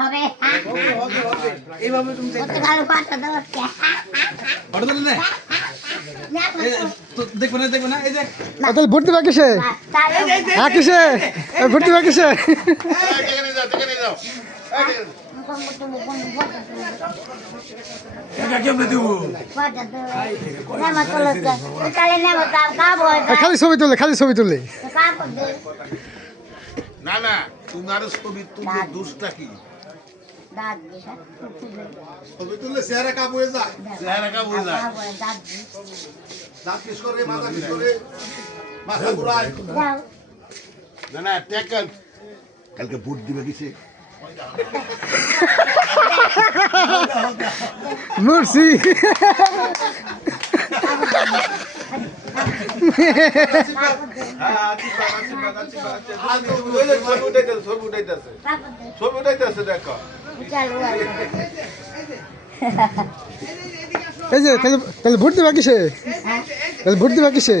হবে এইভাবে তুমি দেখবে না এই যে তাহলে ভর্তি বা কিসে হ্যাঁ কিসে ভর্তি বা কিসে খালি ছবি তুলে না না তোমার ছবি তুলে দোষটা কি ছবি তুললে চেহারা কাপ হয়ে যায় দাঁত পিস করে মাথা পিস করে মাথা ঘুরায় না না টেকাল কালকে ভোট দিবে কিসে মুর্শি এই যে তাহলে ভর্তি বা কিসে তাহলে ভর্তি বা কিসে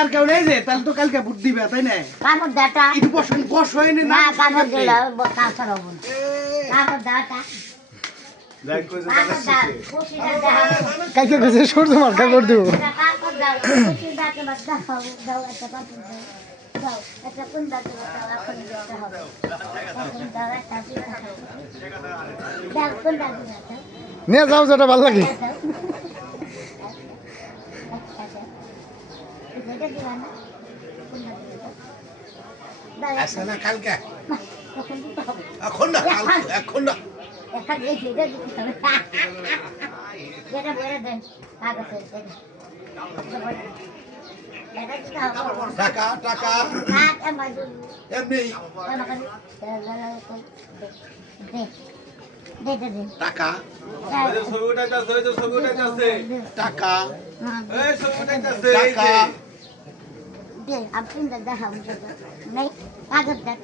আর কেউ নেই যে তাহলে তো কালকে ভোট দিবে তাই না বস হয়নি না কালকে গেছে সূর্য মার্কা করে দেবো নিয়ে যাও যেটা ভালো লাগে আসে না কালকে এখন না এখন না টাকা টাকা এমনি টাকা টাকা টাকা আপনি দেখাম নাই কাগজ দেখ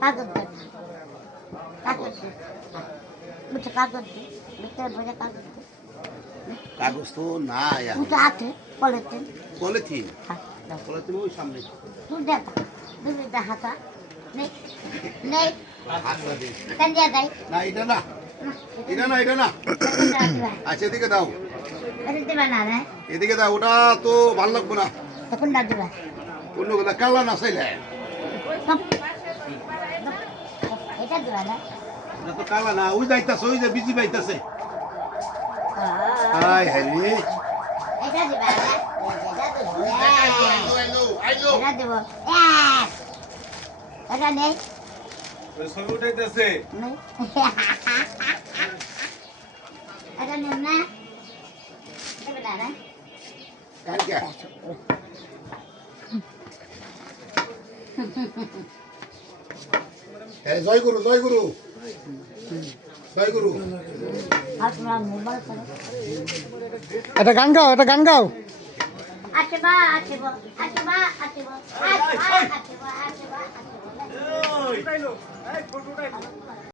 কাগজ দেখ কাগজ মুঠে কাগজ দে ভিতরে ভরে কাগজ দে কাগজ তো না মুঠে আছে পলিথিন পলিথিন পলিথিন ওই সামনে তুই দেখ তুই দেখাতা নেই নেই হাতটা দে কেন দিয়া দেয় না এটা না এটা না আচ্ছা এদিকে দাও এটা দেবা না রে এদিকে দাও ওটা তো ভালো লাগবে না তখন না দেবা অন্য কথা কালা না চাইলে এটা দেবা না না তো কালা না ওই যাইতাছে ওই যে বিজি পাইতাছে হাই হ্যালি এটা দেবা না এটা দেব এটা নেই ছবি উঠাইতেছে নেই এটা নেই না দেবা না কালকে জয় গুরু জয় গুরু জয় গুরু আপনার মোবাইল করো এটা গান গাও আচ্ছা বা